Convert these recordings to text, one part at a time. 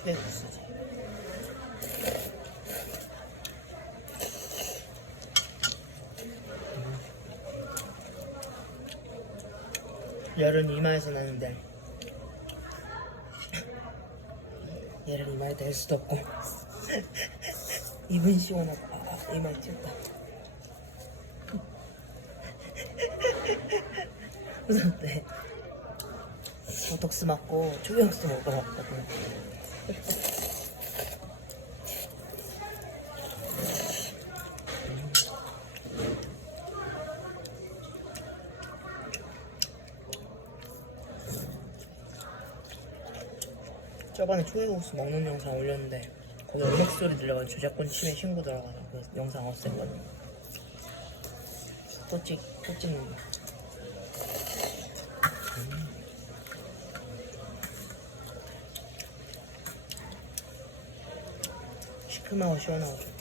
초계국수지. 열은 이마에서 나는데 열은 이마에 댈 수도 없고 입은 시원하고 이마에 튀었다. 무섭대. 보톡스 맞고 초경수 먹어봤거든. 저번에 초계국수 먹는 영상 올렸는데 거기 음악 소리 들려가지고 저작권 침해 신고 들어가서 그 영상 없앴거든. 또 찍는 거. 시큼하고 시원하고 좋다.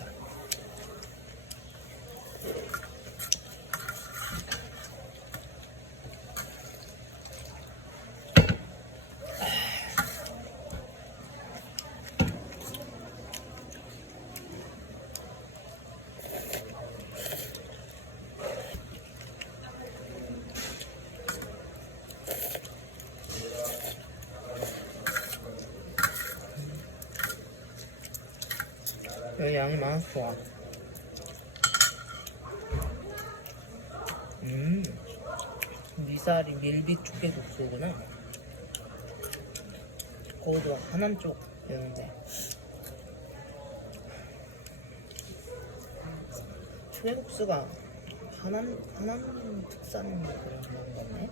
여기 양이 많아서 좋아. 미사리 밀빛 초계국수구나. 거기도 하남 쪽이었는데 초계국수가 하남 특산 그런 거 같네.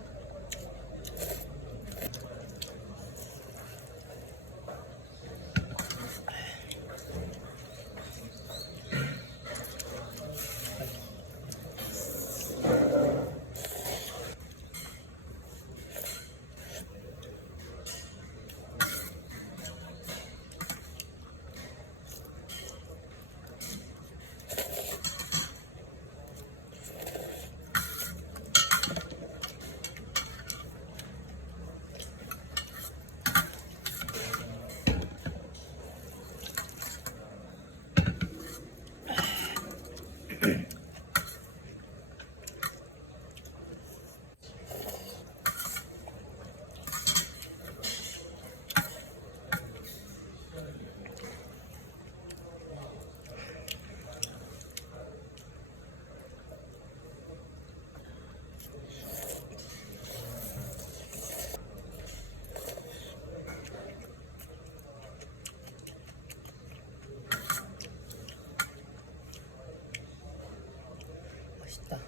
맛있다.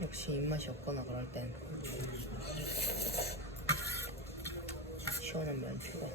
역시 입맛이 없거나 그럴 땐 시원한 면 추가.